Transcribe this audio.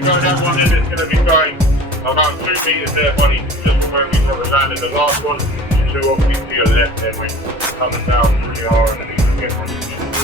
Right, go that one in, it's going to be going about 2 metres there, buddy, just from where we got the land in the last one. So obviously to your left there, we're coming down pretty hard and then you can get one.